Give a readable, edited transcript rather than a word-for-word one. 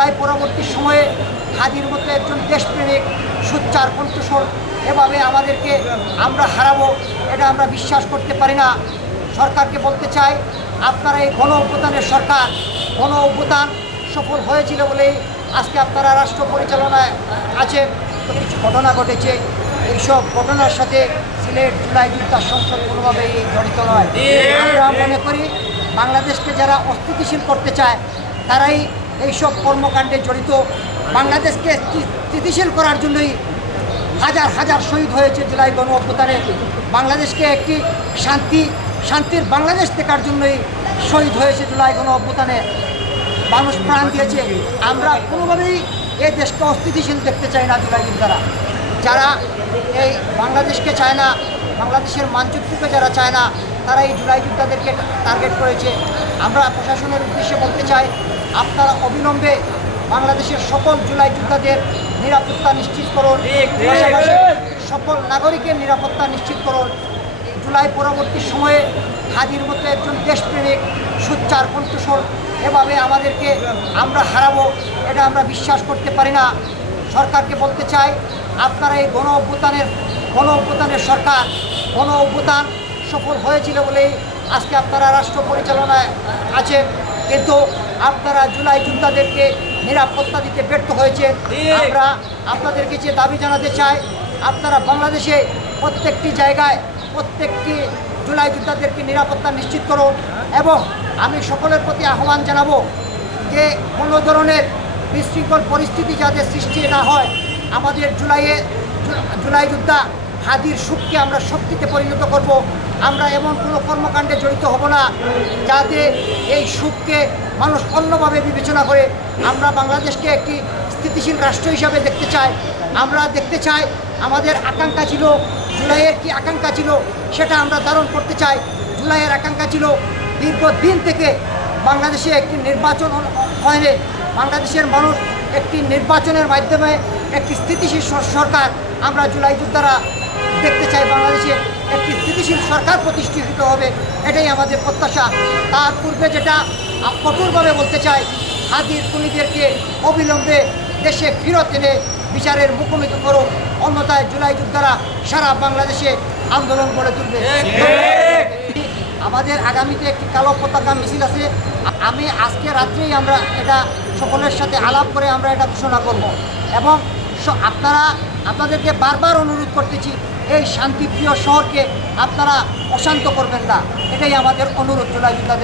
জুলাই পরবর্তী সময়ে হাদির মতো একজন দেশপ্রেমিক সোচ্চার কণ্ঠস্বর এভাবে আমাদেরকে আমরা হারাবো, এটা আমরা বিশ্বাস করতে পারি না। সরকারকে বলতে চাই, আপনারা এই গণ অভ্যুত্থানের সরকার, গণ অভ্যুত্থান সফল হয়েছিল বলেই আজকে আপনারা রাষ্ট্র পরিচালনায় আছেন। তো কিছু ঘটনা ঘটেছে, এইসব ঘটনার সাথে সিলেট জুলাই যোদ্ধা সংসদ কোনোভাবেই জড়িত নয়। আমরা মনে করি বাংলাদেশকে যারা অস্থিতিশীল করতে চায় তারাই এইসব কর্মকাণ্ডে জড়িত। বাংলাদেশকে স্থিতিশীল করার জন্যই হাজার হাজার শহীদ হয়েছে জুলাই গণ অভ্যুত্থানে। বাংলাদেশকে একটি শান্তির বাংলাদেশ দেখার জন্যই শহীদ হয়েছে জুলাই গণ অভ্যুত্থানে, মানুষ প্রাণ দিয়েছে। আমরা কোনোভাবেই এই দেশকে অস্থিতিশীল দেখতে চাই না। জুলাই যোদ্ধারা যারা এই বাংলাদেশকে চায় না, বাংলাদেশের মানচিত্রকে যারা চায় না, তারা এই জুলাই যোদ্ধাদেরকে টার্গেট করেছে। আমরা প্রশাসনের উদ্দেশ্যে বলতে চাই, আপনারা অবিলম্বে বাংলাদেশের সকল জুলাই যোদ্ধাদের নিরাপত্তা নিশ্চিত করুন, পাশাপাশি সকল নাগরিকের নিরাপত্তা নিশ্চিত করুন। জুলাই পরবর্তী সময়ে হাদির মতো একজন দেশপ্রেমিক সোচ্চার কণ্ঠস্বর এভাবে আমাদেরকে আমরা হারাবো, এটা আমরা বিশ্বাস করতে পারি না। সরকারকে বলতে চাই, আপনারা এই গণ অভ্যুত্থানের সরকার, গণ অভ্যুত্থান সফল হয়েছিল বলেই আজকে আপনারা রাষ্ট্র পরিচালনায় আছেন, কিন্তু আপনারা জুলাই যোদ্ধাদেরকে নিরাপত্তা দিতে ব্যর্থ হয়েছে। আমরা আপনাদেরকে যে দাবি জানাতে চাই, আপনারা বাংলাদেশে প্রত্যেকটি জায়গায় প্রত্যেকটি জুলাই যোদ্ধাদেরকে নিরাপত্তা নিশ্চিত করুন। এবং আমি সকলের প্রতি আহ্বান জানাবো যে কোনো ধরনের বিশৃঙ্খল পরিস্থিতি যাতে সৃষ্টি না হয়। আমাদের জুলাই যোদ্ধা হাদির সুখকে আমরা শক্তিতে পরিণত করব। আমরা এমন কোনো কর্মকাণ্ডে জড়িত হব না যাতে এই সুখকে মানুষ অন্যভাবে বিবেচনা করে। আমরা বাংলাদেশকে একটি স্থিতিশীল রাষ্ট্র হিসাবে দেখতে চাই। আমরা দেখতে চাই, আমাদের আকাঙ্ক্ষা ছিল, জুলাইয়ের কি আকাঙ্ক্ষা ছিল সেটা আমরা ধারণ করতে চাই। জুলাইয়ের আকাঙ্ক্ষা ছিল দীর্ঘদিন থেকে বাংলাদেশে একটি নির্বাচন হয়নি। বাংলাদেশের মানুষ একটি নির্বাচনের মাধ্যমে একটি স্থিতিশীল সরকার আমরা জুলাই যোদ্ধারা দেখতে চাই। বাংলাদেশে একটি স্থিতিশীল সরকার প্রতিষ্ঠিত হবে, এটাই আমাদের প্রত্যাশা। তার পূর্বে যেটা কঠোরভাবে বলতে চাই, হাদির খুনিদেরকে অবিলম্বে দেশে ফেরত এনে বিচারের মুখোমুখি করুন, অন্যথায় জুলাই যোদ্ধারা সারা বাংলাদেশে আন্দোলন গড়ে তুলবে। আমাদের আগামীতে একটি কালো পতাকা মিছিল আছে। আমি আজকে রাত্রেই আমরা এটা সকলের সাথে আলাপ করে আমরা এটা ঘোষণা করব। এবং আপনাদেরকে বারবার অনুরোধ করতেছি, এই শান্তিপ্রিয় শহরকে আপনারা অশান্ত করবেন না, এটাই আমাদের অনুরোধ জুলাই যোদ্ধাদের।